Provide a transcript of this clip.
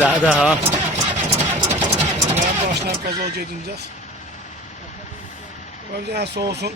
başladı ha. Ben baştan gazoz edineceğiz. Önce en soğusun.